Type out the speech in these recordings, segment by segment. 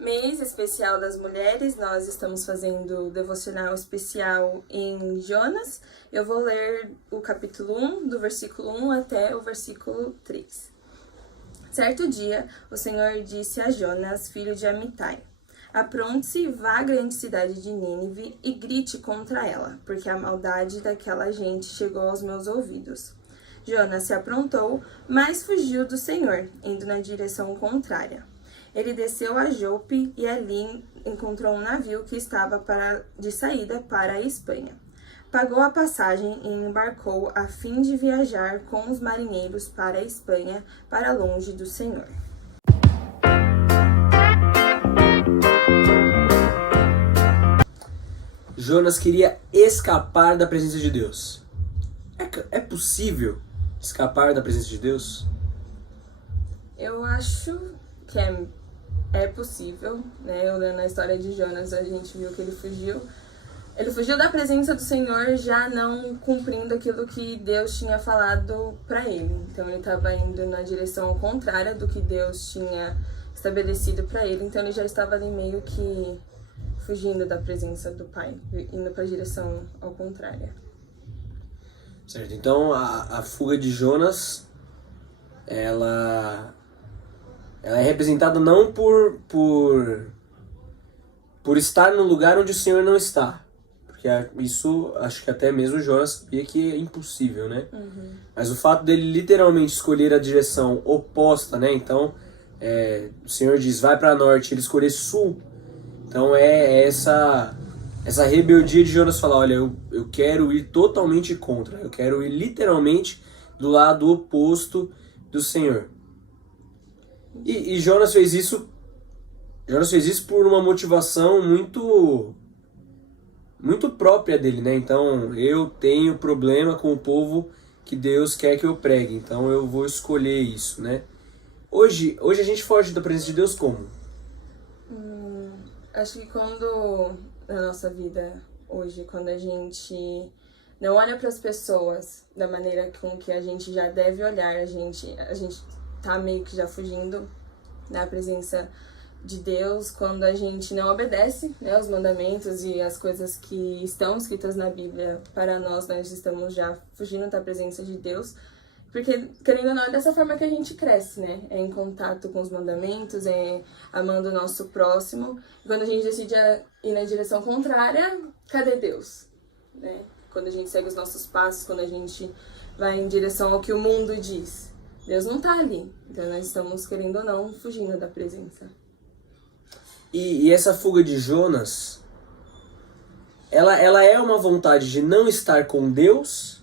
Mês especial das mulheres, nós estamos fazendo o devocional especial em Jonas. Eu vou ler o capítulo 1, do versículo 1 até o versículo 3. Certo dia, o Senhor disse a Jonas, filho de Amitai: apronte-se, vá à grande cidade de Nínive e grite contra ela, porque a maldade daquela gente chegou aos meus ouvidos. Jonas se aprontou, mas fugiu do Senhor, indo na direção contrária. Ele desceu a Jope e ali encontrou um navio que estava de saída para a Espanha. Pagou a passagem e embarcou a fim de viajar com os marinheiros para a Espanha, para longe do Senhor. Jonas queria escapar da presença de Deus. É possível escapar da presença de Deus? Eu acho que é possível, né? Olhando a história de Jonas, a gente viu que ele fugiu. Ele fugiu da presença do Senhor, já não cumprindo aquilo que Deus tinha falado para ele. Então ele estava indo na direção contrária do que Deus tinha estabelecido para ele. Então ele já estava ali meio que fugindo da presença do Pai, indo para a direção ao contrária. Certo, então a fuga de Jonas, ela é representada não por estar no lugar onde o Senhor não está. Porque isso, acho que até mesmo Jonas sabia que é impossível, né? Uhum. Mas o fato dele literalmente escolher a direção oposta, né? Então, o Senhor diz, vai para norte, ele escolher sul. Então é essa rebeldia de Jonas falar, olha, eu quero ir totalmente contra. Eu quero ir literalmente do lado oposto do Senhor. E Jonas fez isso por uma motivação muito própria dele, né? Então, eu tenho problema com o povo que Deus quer que eu pregue, então eu vou escolher isso, né? Hoje a gente foge da presença de Deus como? Acho que quando, na nossa vida hoje, quando a gente não olha para as pessoas da maneira com que a gente já deve olhar, a gente tá meio que já fugindo da presença de Deus, quando a gente não obedece, né, os mandamentos e as coisas que estão escritas na Bíblia para nós estamos já fugindo da presença de Deus, porque, querendo ou não, é dessa forma que a gente cresce, né? É em contato com os mandamentos, é amando o nosso próximo. E quando a gente decide ir na direção contrária, cadê Deus? Né? Quando a gente segue os nossos passos, quando a gente vai em direção ao que o mundo diz, Deus não tá ali. Então nós estamos, querendo ou não, fugindo da presença. E essa fuga de Jonas, ela é uma vontade de não estar com Deus,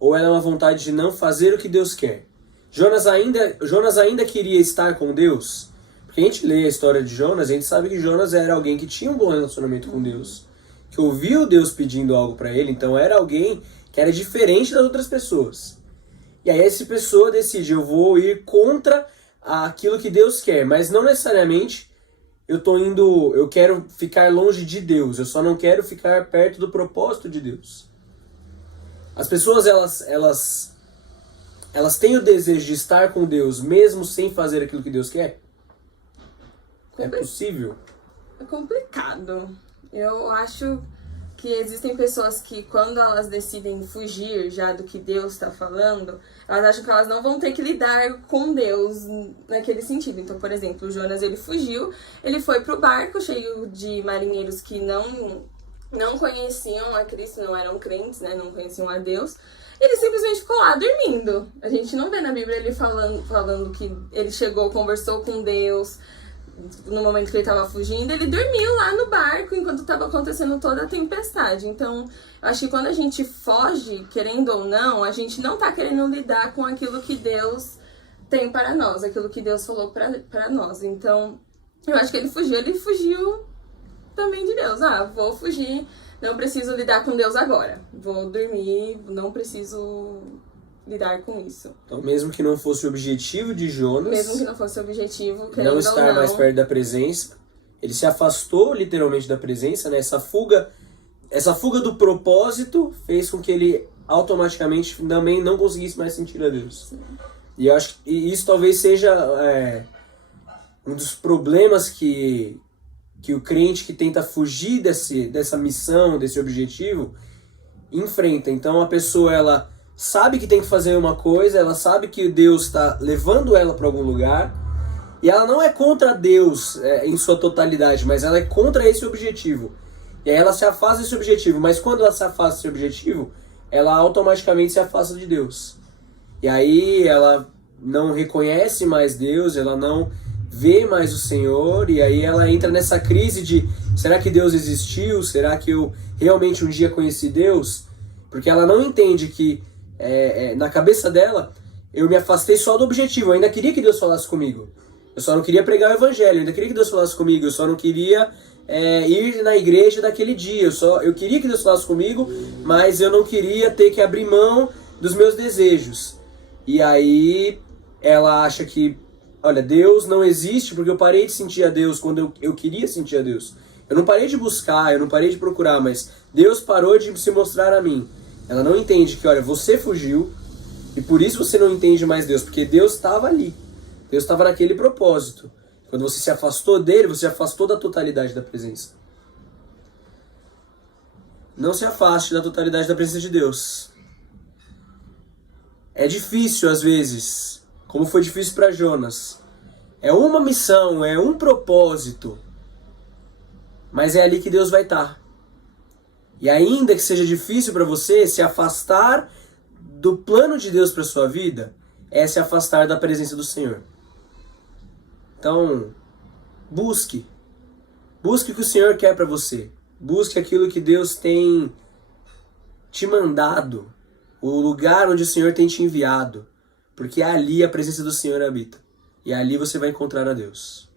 ou ela é uma vontade de não fazer o que Deus quer? Jonas ainda queria estar com Deus? Porque a gente lê a história de Jonas, a gente sabe que Jonas era alguém que tinha um bom relacionamento com Deus, que ouviu Deus pedindo algo para ele, então era alguém que era diferente das outras pessoas. E aí essa pessoa decide, eu vou ir contra aquilo que Deus quer, mas não necessariamente eu quero ficar longe de Deus, eu só não quero ficar perto do propósito de Deus. As pessoas, elas têm o desejo de estar com Deus mesmo sem fazer aquilo que Deus quer? É possível? É complicado. Eu acho que existem pessoas que, quando elas decidem fugir já do que Deus está falando, elas acham que elas não vão ter que lidar com Deus naquele sentido. Então, por exemplo, o Jonas, ele fugiu, ele foi pro barco cheio de marinheiros que não conheciam a Cristo, não eram crentes, né? Não conheciam a Deus. Ele simplesmente ficou lá dormindo. A gente não vê na Bíblia ele falando que ele chegou, conversou com Deus. No momento que ele estava fugindo, ele dormiu lá no barco enquanto estava acontecendo toda a tempestade. Então, eu acho que quando a gente foge, querendo ou não, a gente não está querendo lidar com aquilo que Deus tem para nós, aquilo que Deus falou para nós. Então, eu acho que ele fugiu também de Deus. Vou fugir, não preciso lidar com Deus agora. Vou dormir, não preciso lidar com isso. Então, mesmo que não fosse o objetivo de Jonas, mesmo que não fosse o objetivo, querendo não estar mais perto da presença, ele se afastou literalmente da presença, né? Essa fuga do propósito fez com que ele automaticamente também não conseguisse mais sentir a Deus. Sim. E eu acho que isso talvez seja um dos problemas que o crente que tenta fugir dessa missão, desse objetivo, enfrenta. Então a pessoa, ela sabe que tem que fazer uma coisa, ela sabe que Deus está levando ela para algum lugar, e ela não é contra Deus em sua totalidade, mas ela é contra esse objetivo. E aí ela se afasta desse objetivo, mas quando ela se afasta desse objetivo, ela automaticamente se afasta de Deus. E aí ela não reconhece mais Deus, ela não vê mais o Senhor, e aí ela entra nessa crise de: será que Deus existiu? Será que eu realmente um dia conheci Deus? Porque ela não entende que na cabeça dela, eu me afastei só do objetivo. Eu ainda queria que Deus falasse comigo, eu só não queria pregar o evangelho, eu ainda queria que Deus falasse comigo, eu só não queria ir na igreja daquele dia, eu queria que Deus falasse comigo, mas eu não queria ter que abrir mão dos meus desejos. E aí ela acha que, olha, Deus não existe porque eu parei de sentir a Deus quando eu queria sentir a Deus. Eu não parei de buscar, eu não parei de procurar, mas Deus parou de se mostrar a mim. Ela não entende que, olha, você fugiu e por isso você não entende mais Deus, porque Deus estava ali. Deus estava naquele propósito. Quando você se afastou dele, você se afastou da totalidade da presença. Não se afaste da totalidade da presença de Deus. É difícil às vezes, como foi difícil para Jonas. É uma missão, é um propósito, mas é ali que Deus vai estar. E ainda que seja difícil para você, se afastar do plano de Deus para sua vida é se afastar da presença do Senhor. Então, busque o que o Senhor quer para você. Busque aquilo que Deus tem te mandado, o lugar onde o Senhor tem te enviado, porque ali a presença do Senhor habita. E ali você vai encontrar a Deus.